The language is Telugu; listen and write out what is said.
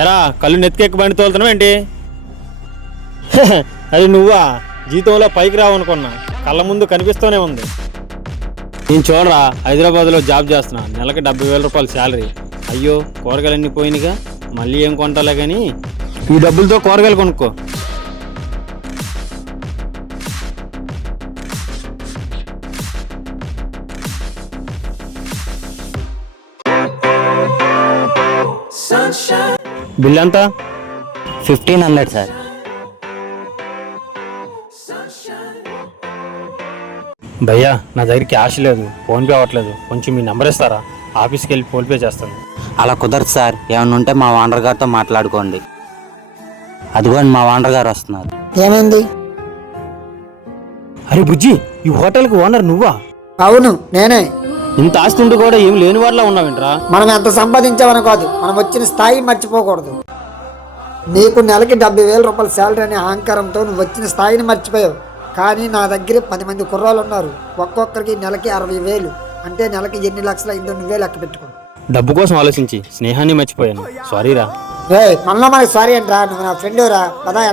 ఎరా కళ్ళు నెత్తికెక్కి బండి తోలుతున్నావు ఏంటి? అది నువ్వా? జీతంలో పైకి రావనుకున్నా, కళ్ళ ముందు కనిపిస్తూనే ఉంది. నేను చూడరా, హైదరాబాద్లో జాబ్ చేస్తున్నా, నెలకి 70,000 రూపాయలు శాలరీ. అయ్యో కూరగాయలన్నీ పోయినాయిగా, మళ్ళీ ఏం కొంటాలే కానీ ఈ డబ్బులతో కూరగాయలు కొనుక్కో. బిల్ ఎంత? 1500 సార్. భయ్యా నా దగ్గర క్యాష్ లేదు, ఫోన్పే అవ్వట్లేదు, కొంచెం మీ నెంబర్ ఇస్తారా? ఆఫీస్కి వెళ్ళి ఫోన్పే చేస్తాను. అలా కుదరదు సార్, ఏమన్నా ఉంటే మా ఓనర్ గారితో మాట్లాడుకోండి. అదిగోండి మా ఓనర్ గారు వస్తున్నారు. ఏమైంది? అరే బుజ్జి, ఈ హోటల్కి ఓనర్ నువ్వా? అవును నేనే. ఇంత ఆస్తి ఉండి కూడా ఏం లేని వాళ్ళ ఉన్నావేంట్రా? మనం ఎంత సంపాదించామని కాదు, మనం వచ్చిన స్థాయి మర్చిపోకూడదు. నీకు నెలకి 70,000 రూపాయల శాలరీ అనే అహంకారంతో నువ్వు వచ్చిన స్థాయిని మర్చిపోయావు. కానీ నా దగ్గర 10 మంది కుర్రాళ్ళు ఉన్నారు, ఒక్కొక్కరికి నెలకి 60,000, అంటే నెలకి ఎన్ని లక్షల అయిందో నువ్వే లెక్క పెట్టుకో. డబ్బు కోసం ఆలోచించి స్నేహాన్ని మర్చిపోయాను, సారీరా. రే మనలో మనకి సారీ అంటరా, నువ్వు నా ఫ్రెండ్ రా, పదా వెళ్దాం.